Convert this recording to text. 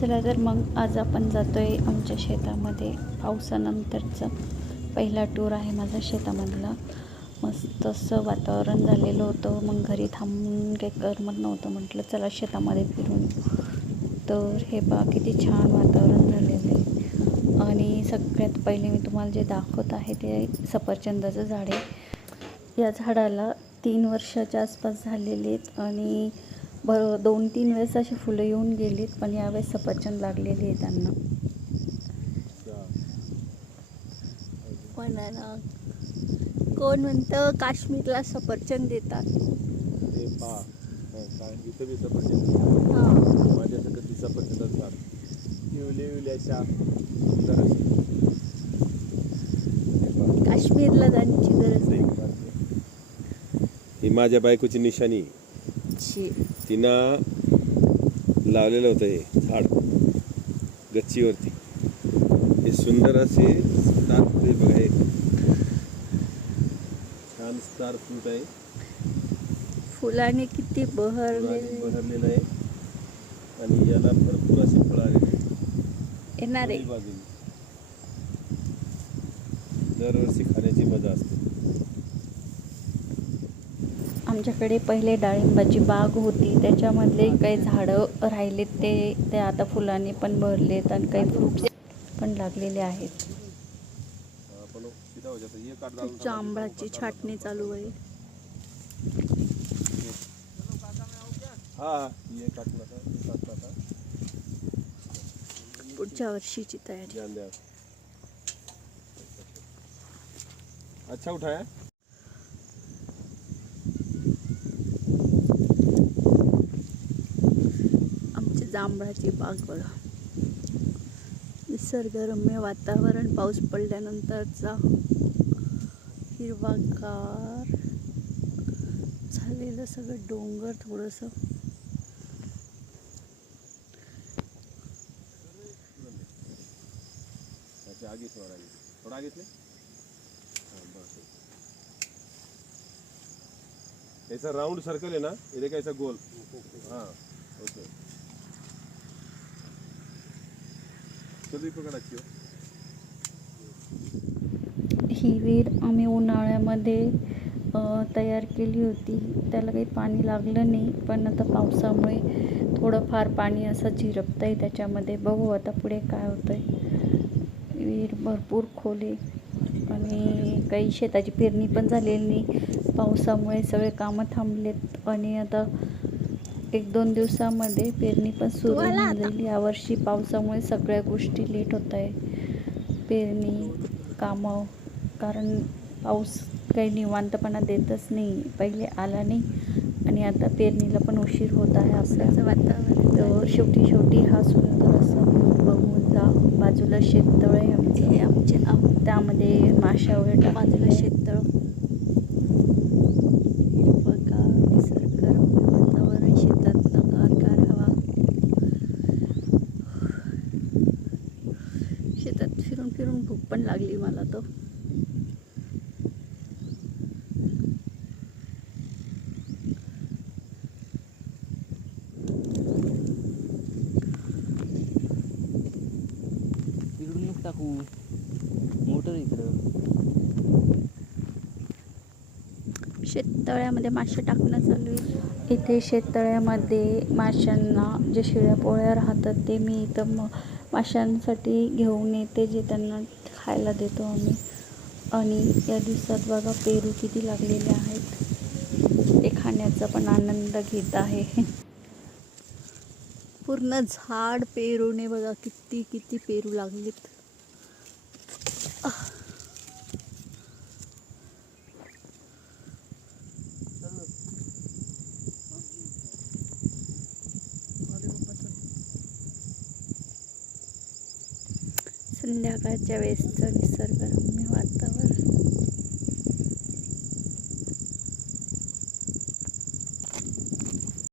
चला तर मग आज आपण जातोय आमच्या शेतामध्ये. पावसानंतरचा पहिला टूर आहे माझा शेतामधला. मस्त असं वातावरण झालेलं होतं. मग घरी थांबून काही करमत नव्हतं. म्हटलं चला शेतामध्ये फिरून. तर हे पहा किती छान वातावरण झालेलं आहे. आणि सगळ्यात पहिले मी तुम्हाला जे दाखवत आहे ते सफरचंदाचं झाड आहे. या झाडाला 3 वर्षाच्या आसपास झालेले आहेत आणि 2-3 वेळेस अशी फुलं येऊन गेलीत, पण यावेळेस सफरचंद लागलेली आहे त्यांना. कोण म्हणतं काश्मीरला सफरचंद देतात. काश्मीरला जाण्याची गरज नाही. ही माझ्या बायकोची निशाणी. तिनं लावलेलं होतं हे झाड गच्चीवरती. हे सुंदर असे स्टार फ्रूट बघा. हे छान स्टार फ्रूट आहे. फुलाने किती बहरलेलं आहे आणि याला भरपूर असे फळं आलेले येणार आहे. बाजूने दरवर्षी खाण्याची मजा असते. आमच्याकडे पहिले डाळिंबाची बाग होती, त्याच्यामधले काही झाडं राहिलेत ते आता फुलांनी पण भरलेत आणि काही फ्रुट्स पण लागलेले आहेत. जांभळाची छाटणी चालू आहे. पुढच्या वर्षीची तयारी. अच्छा उठाया. आमची जांभळाची बाग बघा. निसर्गरम्य वातावरण, पाऊस पडल्यानंतरचा हिरवागार झालेलं सगळं डोंगर. थोडंसं ऐसा राउंड सर्कल है ना, ये देखा ऐसा गोल. हाँ ओके. चलो पकड़ अच्छी हो. ही विहीर आम्ही उन्हाळ्यामध्ये तयार केली होती. त्याला काही पाणी लागलं नाही, पण आता पावसामुळे थोडंफार पाणी असं झिरपतं आहे त्याच्यामध्ये. बघू आता पुढे काय होतं आहे. विहीर भरपूर खोल आहे आणि काही शेताची पेरणी पण झालेली नाही. पावसामुळे सगळे कामं थांबलेत आणि आता 1-2 दिवसामध्ये पेरणी पण सुरू होऊन जाईल. यावर्षी पावसामुळे सगळ्या गोष्टी लेट होत आहे, पेरणी कामं. कारण पाऊस काही निवांतपणा देतच नाही. पहिले आला नाही आणि आता पेरणीला पण उशीर होत आहे. असल्याचं वातावरण. तर शेवटी हा सुंदर असं बघून जा. बाजूला शेततळ आहे आमचे. त्यामध्ये माशा वगैरे. बाजूला शेततळ. बघा निसर्गरम्य वातावरण, शेतातलं गारगार हवा. शेतात फिरून फिरून भूक पण लागली मला. तर टाकू मोटर इकडं. शेततळ्यामध्ये मासे टाकणं चालू आहे. इथे शेततळ्यामध्ये माशांना जे शिळ्या पोळ्या राहतात ते मी इथं माशांसाठी घेऊन येते, जे त्यांना खायला देतो आम्ही. आणि या दिवसात बघा पेरू किती लागलेले आहेत, ते खाण्याचा पण आनंद घेत आहे. पूर्ण झाड पेरूने बघा किती पेरू लागलेत. संध्याकाळच्या वेळेसचं निसर्गरम्य वातावरण.